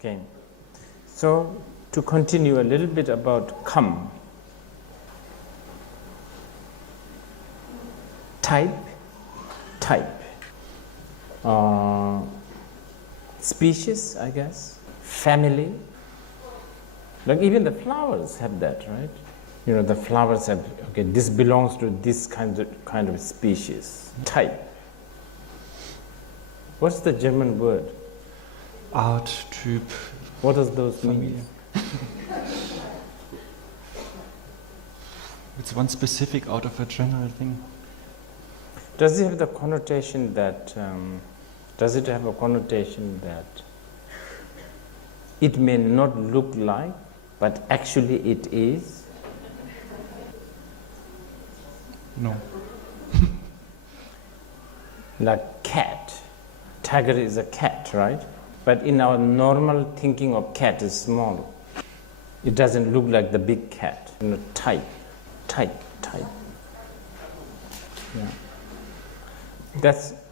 Okay. So, to continue a little bit about come. Type. Species, I guess. Family. Like even the flowers have that, right? You know, the flowers have, okay, this belongs to this kind of species. Type. What's the German word? Art, Typ. What does those mean? It's one specific out of a general thing. Does it have the connotation that, it may not look like, but actually it is? No. Like cat. Tiger is a cat, right? But in our normal thinking of cat is small. It doesn't look like the big cat. You know, type. Yeah.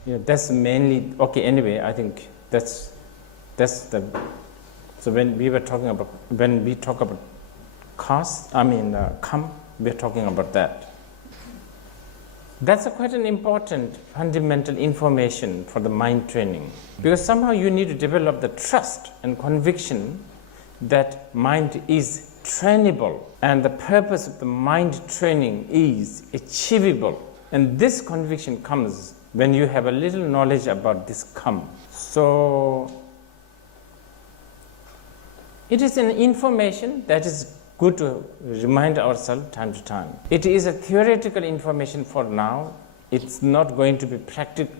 That's mainly, okay, anyway, I think that's the, so when we talk about come, we're talking about that. That's quite an important fundamental information for the mind training, because somehow you need to develop the trust and conviction that mind is trainable, and the purpose of the mind training is achievable. And this conviction comes when you have a little knowledge about this come. So it is an information that is good to remind ourselves time to time. It is a theoretical information for now. It's not going to be practical,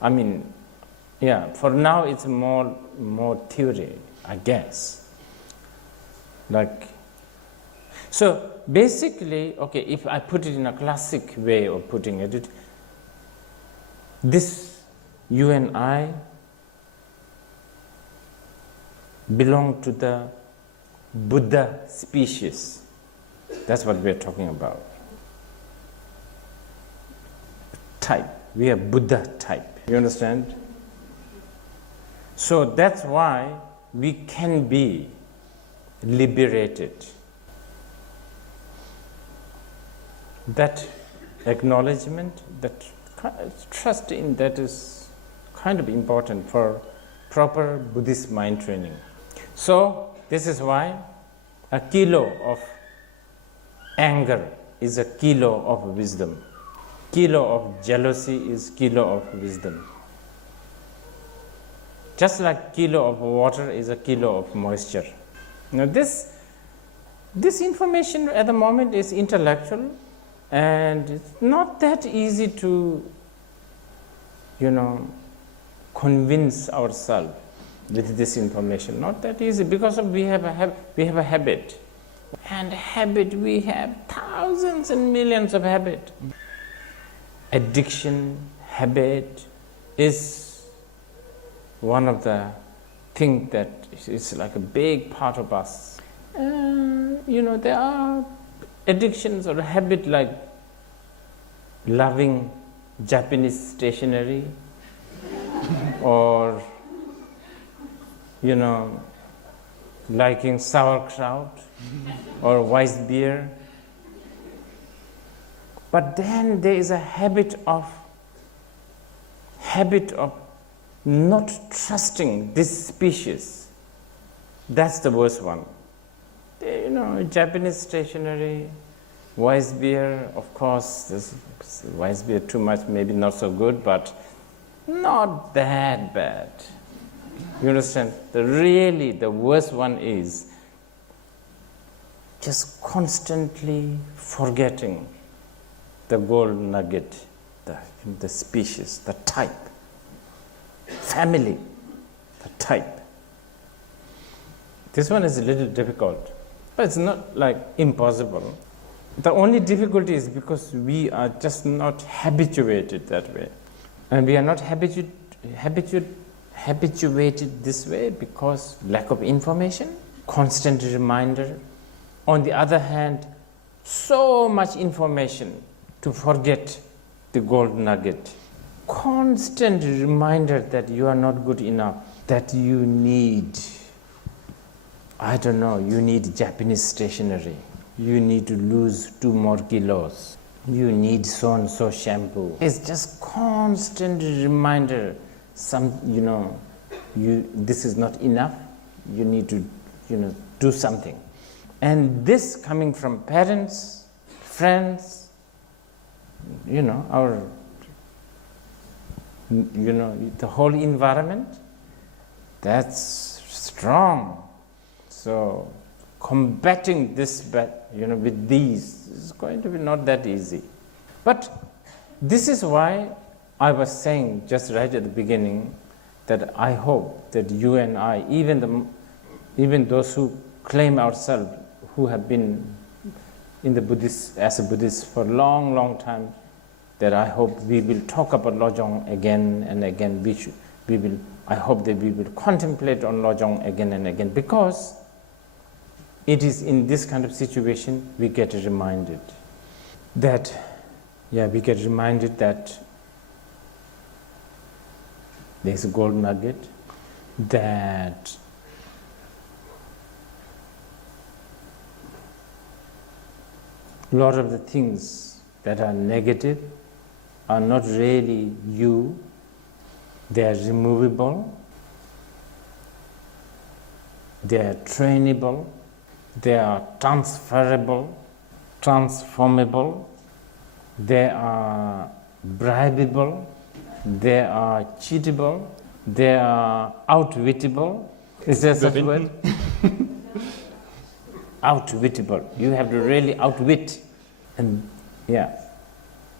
for now it's more theory, I guess. So basically, okay, if I put it in a classic way of putting it, this, you and I, belong to the Buddha species. That's what we're talking about. Type. We are Buddha type. You understand? So that's why we can be liberated. That acknowledgement, that trust in that is kind of important for proper Buddhist mind training. So this is why a kilo of anger is a kilo of wisdom. Kilo of jealousy is kilo of wisdom. Just like kilo of water is a kilo of moisture. Now this information at the moment is intellectual, and it's not that easy to, convince ourselves with this information. Not that easy, because we have a habit, and we have thousands and millions of habits. Addiction, habit is one of the things that is like a big part of us. There are addictions or habit like loving Japanese stationery, or liking sauerkraut or weiss beer. But then there is a habit of not trusting this species. That's the worst one. Japanese stationery, weiss beer, of course, this weiss beer too much, maybe not so good, but not that bad. You understand? The worst one is just constantly forgetting the gold nugget, the species, the type, family, the type. This one is a little difficult, but it's not like impossible. The only difficulty is because we are just not habituated that way. And we are not habituated this way because lack of information, constant reminder. On the other hand, so much information to forget the gold nugget. Constant reminder that you are not good enough. that you need, I don't know, you need Japanese stationery. You need to lose 2 more kilos. You need so and so shampoo. It's just constant reminder. This is not enough. You need to, do something. And this coming from parents, friends, the whole environment, that's strong. So combating this, with these is going to be not that easy. But this is why I was saying just right at the beginning that I hope that you and I, even those who claim ourselves, who have been in the as a Buddhist for a long, long time, that I hope we will talk about Lojong again and again. I hope that we will contemplate on Lojong again and again, because it is in this kind of situation we get reminded that there's a gold nugget, that a lot of the things that are negative are not really you. They are removable, they are trainable, they are transferable, transformable, they are bribable, they are cheatable, they are outwittable. Is there such a word? Outwittable. You have to really outwit. And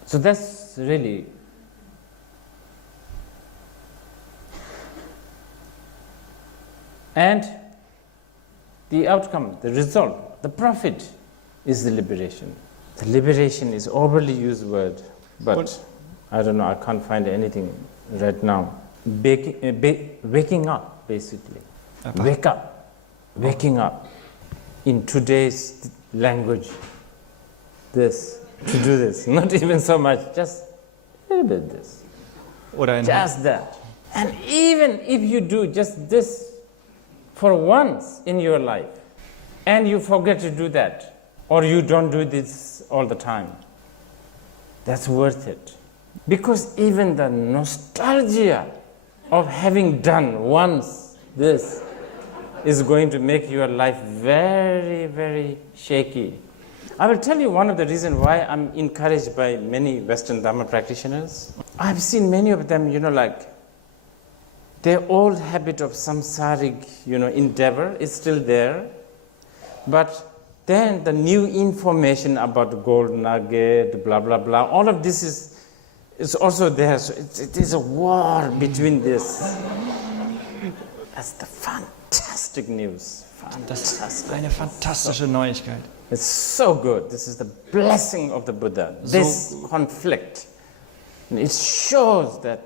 so that's really. And the outcome, the result, the profit is the liberation. The liberation is overly used word, but I don't know, I can't find anything right now. Waking up, basically. Wake up. Waking up. In today's language, to do this. Not even so much, just a little bit this. Just that. And even if you do just this for once in your life, and you forget to do that, or you don't do this all the time, that's worth it. Because even the nostalgia of having done once this is going to make your life very, very shaky. I will tell you one of the reasons why I'm encouraged by many Western Dharma practitioners. I've seen many of them, their old habit of samsaric, endeavor is still there, but then the new information about gold nugget, blah, blah, blah, all of this is also there. So it is a war between this. That's the fantastic news. Das ist eine fantastische Neuigkeit. It's so good. This is the blessing of the Buddha. This conflict. And it shows that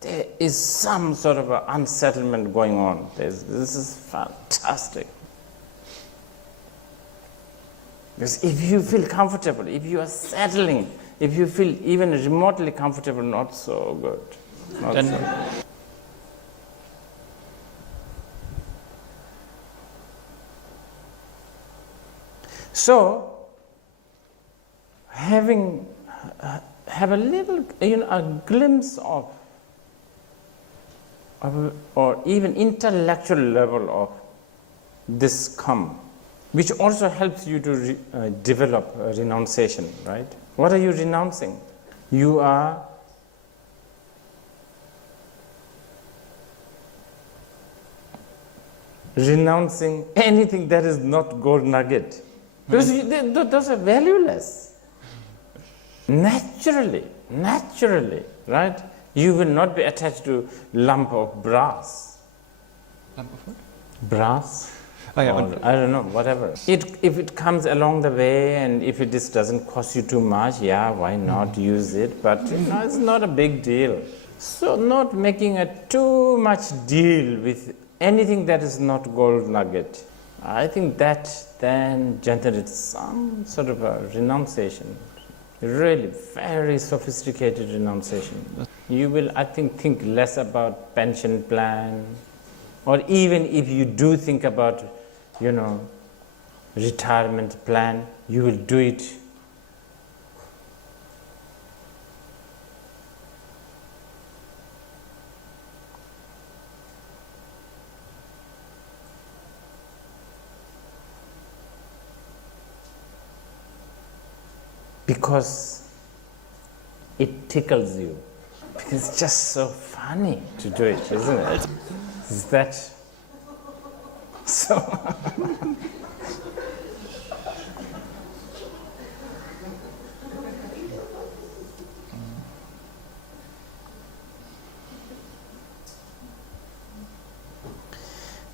there is some sort of an unsettlement going on. This is fantastic. Because if you feel comfortable, if you are settling, if you feel even remotely comfortable, not so good. Not so good. So, have a little, a glimpse of, or even intellectual level of this come, which also helps you to develop renunciation, right? What are you renouncing? You are renouncing anything that is not gold nugget. Because those are valueless. Naturally, right? You will not be attached to lump of brass. Lump of what? Brass. Oh, yeah, or, I don't know, whatever. If it comes along the way and if it just doesn't cost you too much, why not use it? But it's not a big deal. So not making a too much deal with anything that is not gold nugget. I think that then generates some sort of a renunciation, really very sophisticated renunciation. You will, I think less about pension plan, Or even if you do think about, retirement plan, you will do it because it tickles you. Because it's just so funny to do it, isn't it? Is that so?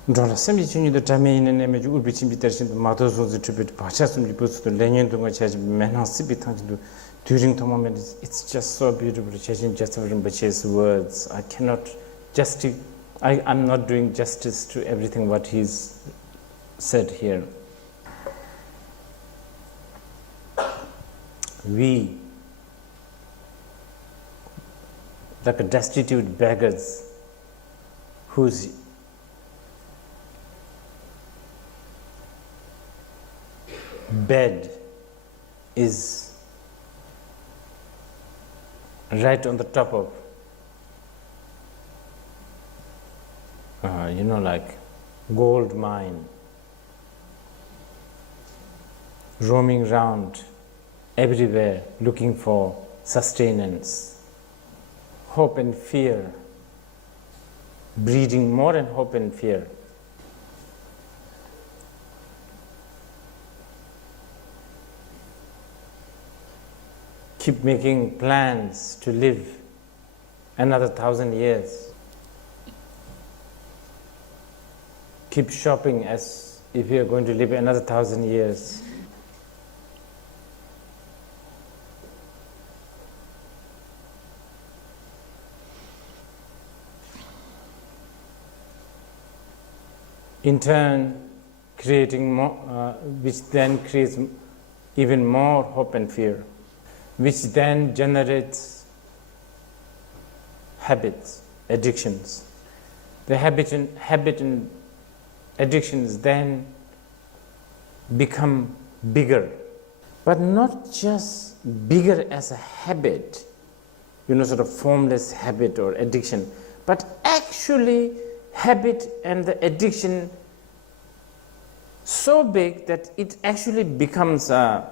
Ndora semji chunyi do tame ine neme ju urbi chimbi tershin do mato sozi tribute pacha sumji busu do lenyen do ngachaji menang sibi tangji do during the moment it's just so beautiful chasing just Rinpoche's words. I cannot I'm not doing justice to everything what he's said here. We, like a destitute beggars whose bed is right on the top of, like gold mine, roaming around everywhere looking for sustenance, hope and fear, breeding more than hope and fear. Keep making plans to live another 1,000 years. Keep shopping as if you are going to live another 1,000 years. In turn, creating more, which then creates even more hope and fear, which then generates habits, addictions. The habit and addictions then become bigger, but not just bigger as a habit, sort of formless habit or addiction, but actually habit and the addiction so big that it actually becomes a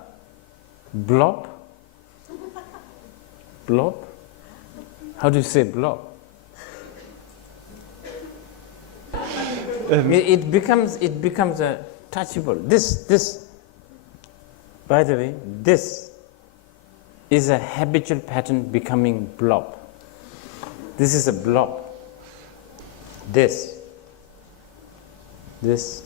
blob. Blob? How do you say blob? It becomes a touchable. This, by the way, this is a habitual pattern becoming blob. This is a blob. This is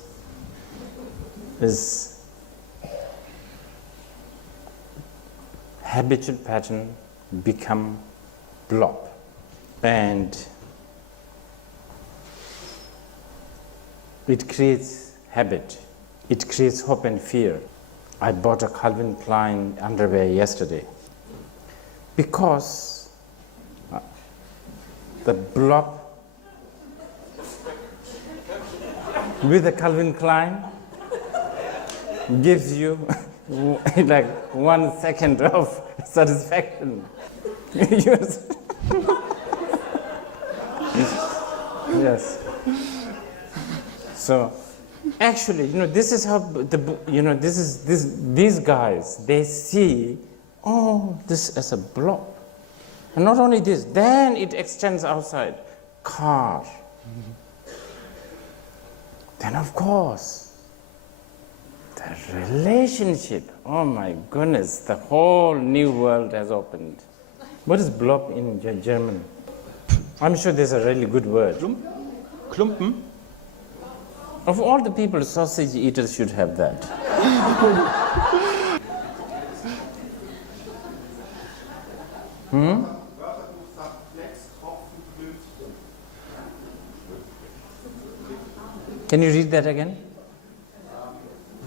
habitual pattern become blob, and it creates habit, it creates hope and fear. I bought a Calvin Klein underwear yesterday because the blob with the Calvin Klein gives you like 1 second of satisfaction. Yes. Yes. So actually, this is how these guys, they see, this as a blob. And not only this, then it extends outside. Car. Then of course, the relationship. Oh my goodness, the whole new world has opened. What is blob in German? I'm sure there's a really good word. Klumpen? Of all the people, sausage eaters should have that. Can you read that again?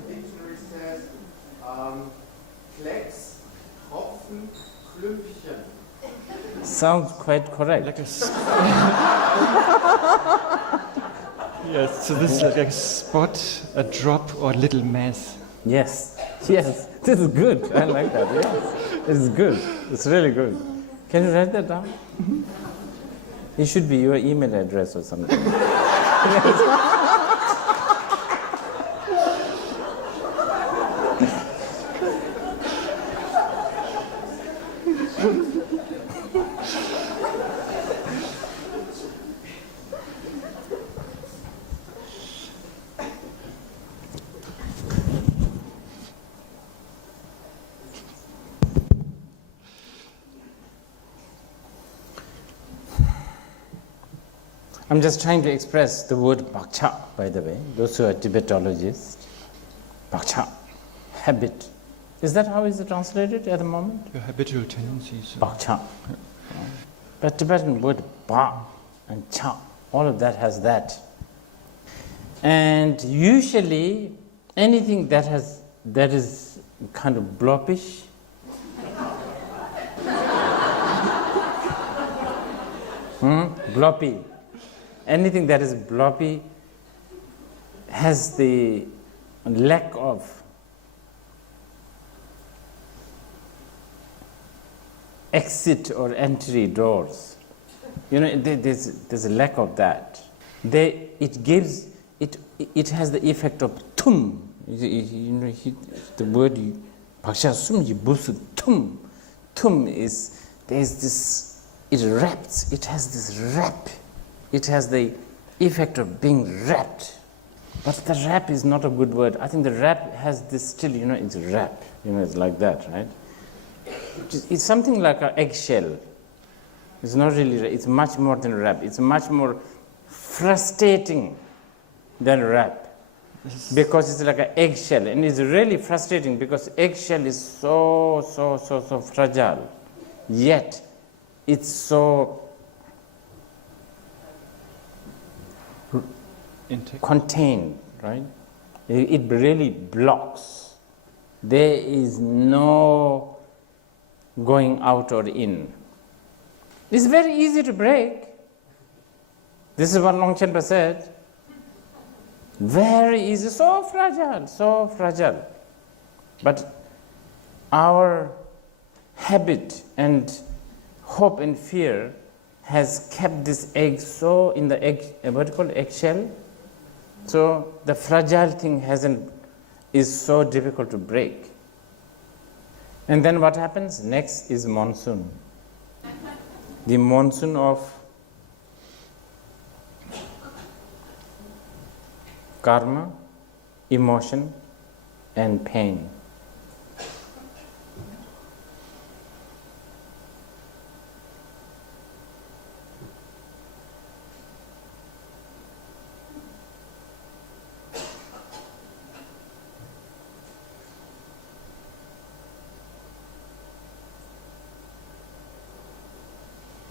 The dictionary says, Klecks, Tropfen, Klümpchen. Sounds quite correct. Like Yes, so this is like a spot, a drop, or little mass. Yes, yes, this is good. I like that. Yes, this is good. It's really good. Can you write that down? It should be your email address or something. I'm just trying to express the word bhakcha, by the way, those who are Tibetologists. Bhakcha, habit. Is that how is it translated at the moment? Your habitual tendencies. Bhakcha. But Tibetan word ba and cha, all of that has that. And usually anything that is kind of blobbish, bloppy. Anything that is bloppy has the lack of exit or entry doors. You know, there's a lack of that. It has the effect of tum. You know, the word bhaksha sum yibusu tum. Tum is there's this. It wraps. It has this wrap. It has the effect of being wrapped. But the wrap is not a good word. I think the wrap has this still, you know, it's wrap. You know, it's like that, right? It's something like an eggshell. It's not really, it's much more than wrap. It's much more frustrating than wrap. Because it's like an eggshell. And it's really frustrating because eggshell is so fragile. Yet, it's so contained, right? It really blocks. There is no going out or in. It's very easy to break. This is what Longchenpa said. Very easy, so fragile. But our habit and hope and fear has kept this egg so in the egg, what do you call it, eggshell? So the fragile thing is so difficult to break. And then what happens? Next is monsoon. The monsoon of karma, emotion, and pain.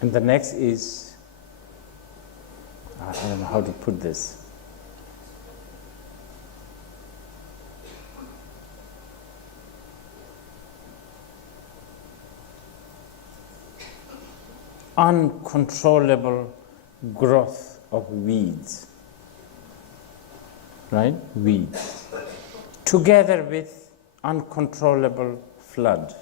And the next is, I don't know how to put this. Uncontrollable growth of weeds, right? Weeds. Together with uncontrollable flood.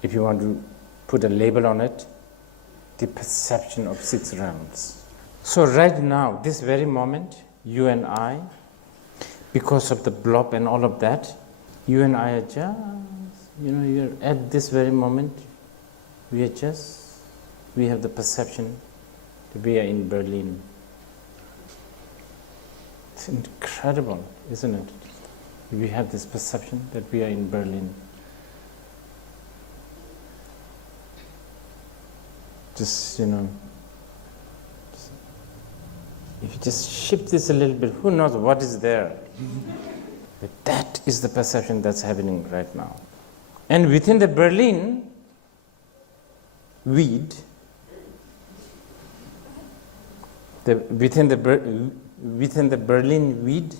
If you want to put a label on it, the perception of 6 realms. So right now, this very moment, you and I, because of the blob and all of that, you and I are just, you're at this very moment, we have the perception that we are in Berlin. It's incredible, isn't it? We have this perception that we are in Berlin. If you just shift this a little bit, who knows what is there? But that is the perception that's happening right now. And within the Berlin weed, within the Berlin weed,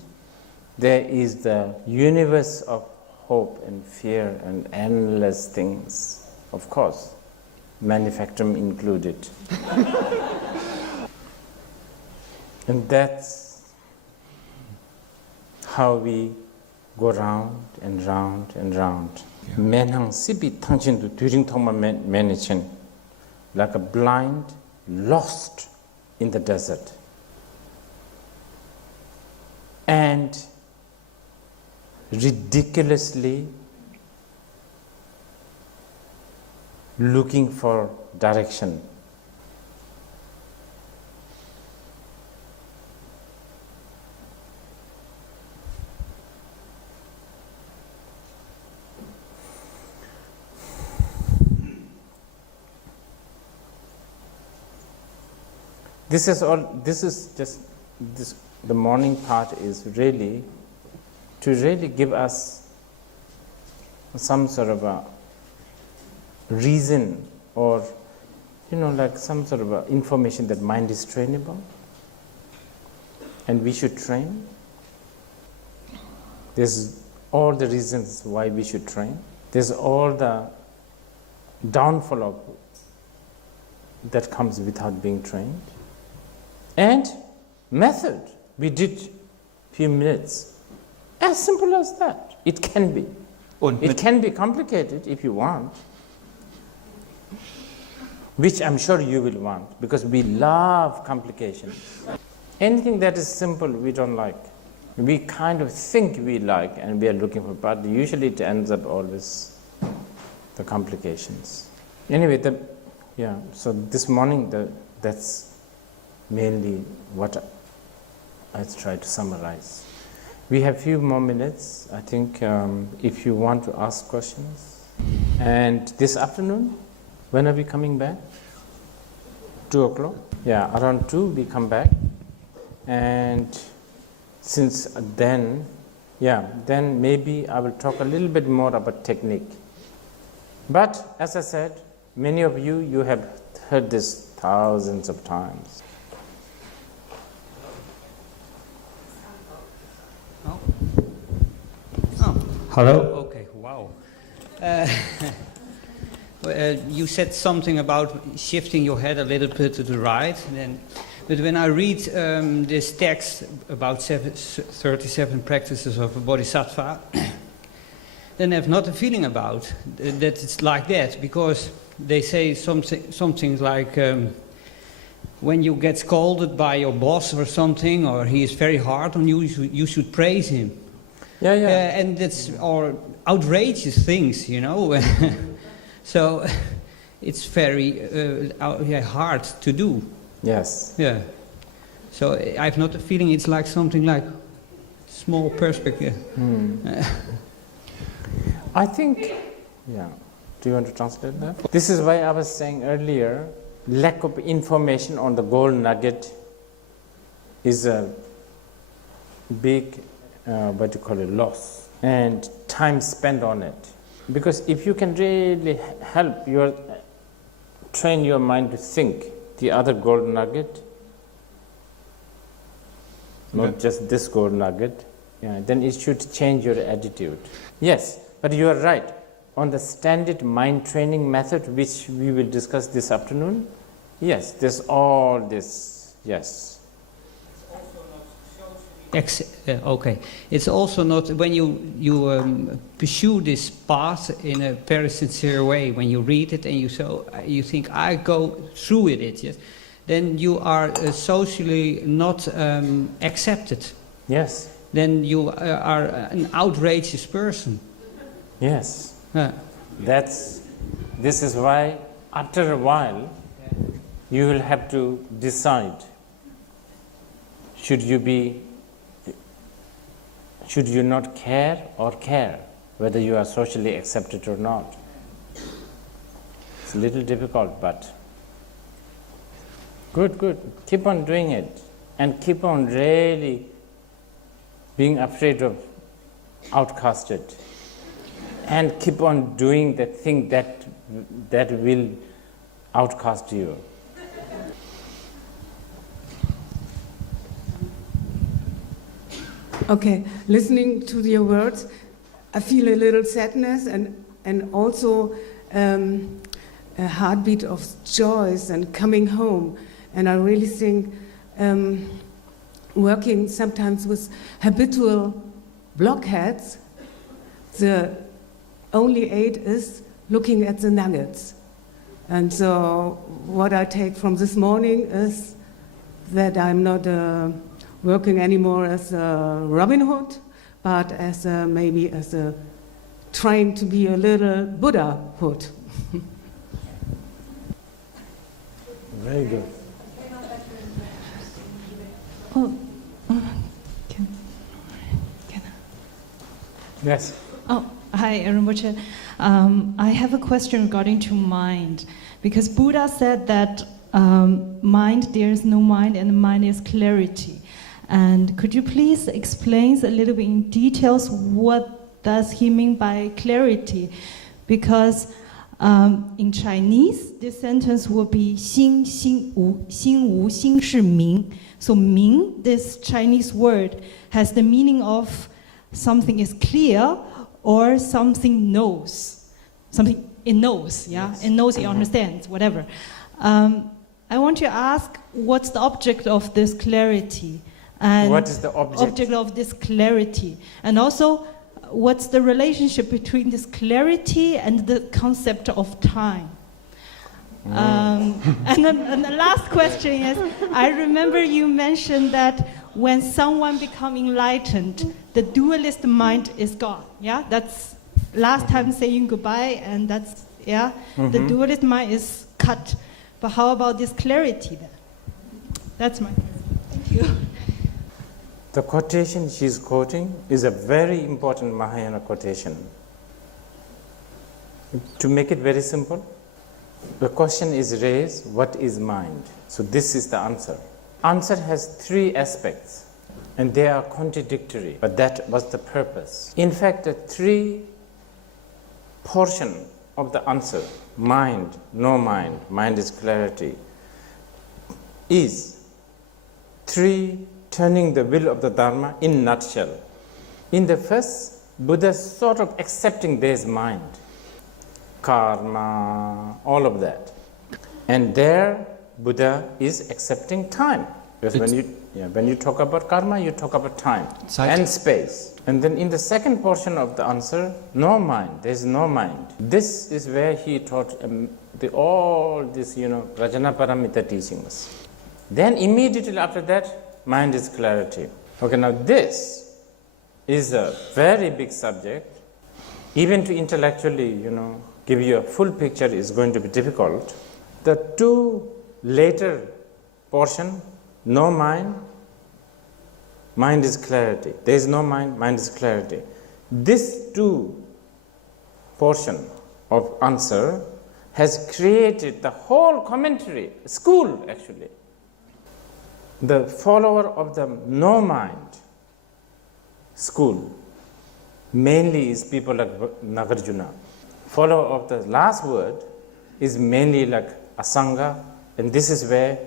there is the universe of hope and fear and endless things, of course. manufacturing included. And that's how we go round and round and round. Menhang sibi tangchin to turing thoma managing, like a blind lost in the desert. And ridiculously looking for direction. This is just the morning part is really to really give us some sort of a reason, or like some sort of a information that mind is trainable and we should train. There's all the reasons why we should train. There's all the downfall of that comes without being trained. And method, we did few minutes. As simple as that. It can be. It can be complicated if you want, which I'm sure you will want, because we love complications. Anything that is simple, we don't like. We kind of think we like and we are looking for, but usually it ends up always the complications. Anyway, so this morning that's mainly what I try to summarize. We have few more minutes, I think, if you want to ask questions. And this afternoon, when are we coming back? 2 o'clock? Yeah, around 2 we come back. And since then maybe I will talk a little bit more about technique. But as I said, many of you have heard this thousands of times. Hello? Okay, wow. You said something about shifting your head a little bit to the right. But when I read this text about 37 practices of a bodhisattva, then I have not a feeling about that it's like that, because they say something like when you get scolded by your boss or something, or he is very hard on you, you should praise him. And that's all outrageous things, So it's very hard to do. Yes. Yeah. So I have not a feeling it's like something like small perspective. I think, do you want to translate that? This is why I was saying earlier, lack of information on the gold nugget is a big loss, and time spent on it. Because if you can really help train your mind to think the other gold nugget, not just this gold nugget, then it should change your attitude. Yes, but you are right. On the standard mind training method, which we will discuss this afternoon, yes, there's all this, yes. Okay. It's also not, when you pursue this path in a very sincere way, when you read it and you think, I go through with it, yes, then you are socially not accepted. Yes. Then you are an outrageous person. Yes. This is why after a while you will have to decide, should you not care or care whether you are socially accepted or not. It's a little difficult, but good. Keep on doing it and keep on really being afraid of outcasted, and keep on doing the thing that will outcast you. Okay, listening to your words, I feel a little sadness and also a heartbeat of joys and coming home. And I really think working sometimes with habitual blockheads, the only aid is looking at the nuggets. And so what I take from this morning is that I'm not working anymore as a Robin Hood, but as maybe as a trying to be a little Buddha-hood. Very good. Oh, can I? Yes. Oh, hi, Rinpoche. I have a question regarding to mind, because Buddha said that mind, there is no mind, and mind is clarity. And could you please explain a little bit in details what does he mean by clarity? Because in Chinese, this sentence will be 心无心是明. So 明, this Chinese word, has the meaning of something is clear or something knows. Something it knows, yeah? Yes. It knows, it understands, whatever. I want to ask, what's the object of this clarity? And what is the object of this clarity? And also, what's the relationship between this clarity and the concept of time? And the last question is, I remember you mentioned that when someone becomes enlightened, the dualist mind is gone. Yeah, that's last time saying goodbye, and that's, yeah, the dualist mind is cut. But how about this clarity then? That's my question. Thank you. The quotation she's quoting is a very important Mahayana quotation. To make it very simple, the question is raised, what is mind? So this is the answer. Answer has three aspects, and they are contradictory, but that was the purpose. In fact, the three portion of the answer, mind, no mind, mind is clarity, is three turning the will of the Dharma in nutshell. In the first, Buddha sort of accepting there is mind, karma, all of that. And there, Buddha is accepting time. Because when you talk about karma, you talk about time and space. And then in the second portion of the answer, no mind, there is no mind. This is where he taught all this, Rajanaparamita teachings. Then immediately after that, mind is clarity. Okay, now this is a very big subject. Even to intellectually, give you a full picture is going to be difficult. The two later portion, no mind, mind is clarity. There is no mind, mind is clarity. This two portion of answer has created the whole commentary, school actually. The follower of the no mind school mainly is people like Nagarjuna. Follower of the last word is mainly like Asanga, and this is where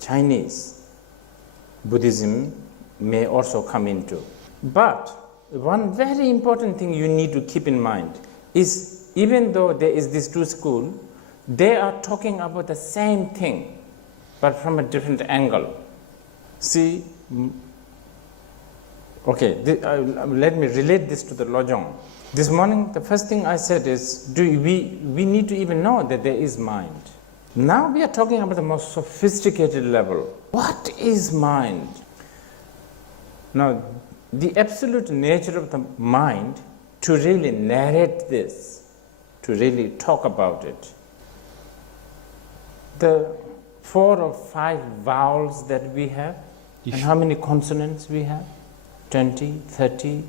Chinese Buddhism may also come into. But one very important thing you need to keep in mind is, even though there is these two schools, they are talking about the same thing, but from a different angle. See, let me relate this to the Lojong. This morning, the first thing I said is, we need to even know that there is mind. Now we are talking about the most sophisticated level. What is mind? Now, the absolute nature of the mind, to really narrate this, to really talk about it, the 4 or 5 vowels that we have, and how many consonants we have? 20, 30?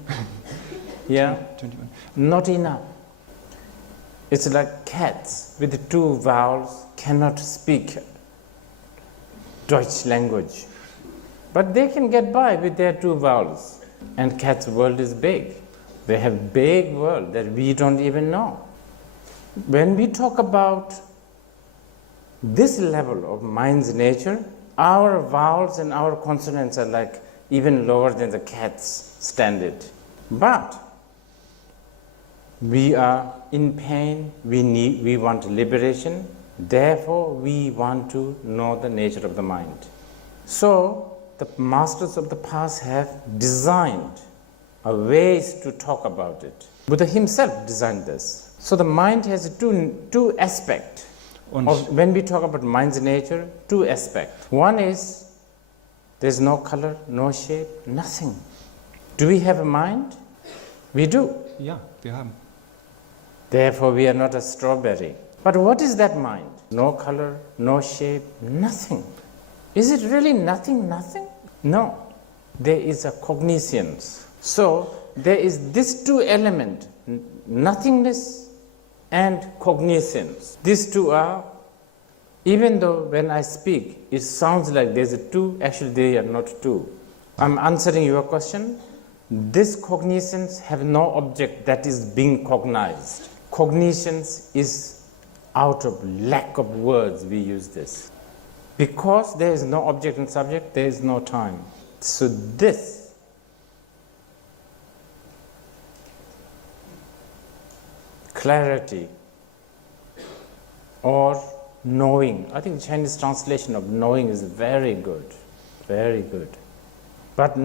Yeah? 21. Not enough. It's like cats with 2 vowels cannot speak Deutsch language. But they can get by with their 2 vowels. And cats' world is big. They have big world that we don't even know. When we talk about this level of mind's nature, our vowels and our consonants are like even lower than the cat's standard. But We are in pain, we want liberation, therefore we want to know the nature of the mind. So, the masters of the past have designed ways to talk about it. Buddha himself designed this. So the mind has two aspects. When we talk about mind's nature, two aspects. One is there's no color, no shape, nothing. Do we have a mind? We do. Ja, wir haben. Therefore we are not a strawberry. But what is that mind? No color, no shape, nothing. Is it really nothing, nothing? No. There is a cognitions. So there is this two element, nothingness and cognitions. These two are, even though when I speak, it sounds like there's a two, actually they are not two. I'm answering your question. These cognitions have no object that is being cognized. Cognitions is out of lack of words we use this. Because there is no object and subject, there is no time. So this clarity or knowing, I think the Chinese translation of knowing is very good, very good. But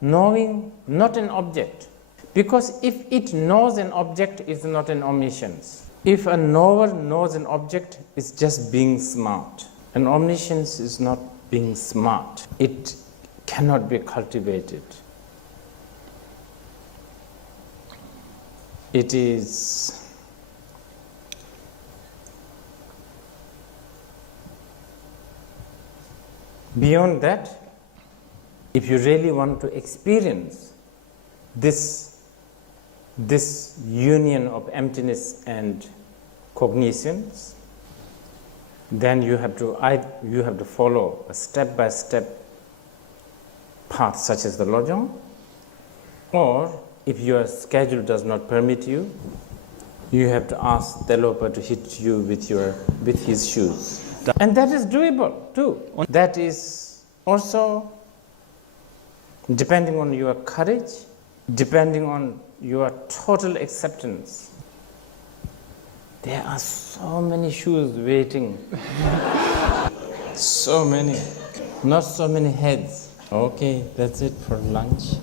knowing not an object. Because if it knows an object, it's not an omniscience. If a knower knows an object, it's just being smart. An omniscience is not being smart. It cannot be cultivated. It is beyond that. If you really want to experience this union of emptiness and cognitions, then you have to follow a step-by-step path such as the Lojong, or if your schedule does not permit you, you have to ask Telopa to hit you with his shoes. And that is doable too. That is also depending on your courage, depending on your total acceptance. There are so many shoes waiting. So many. Not so many heads. Okay, that's it for lunch.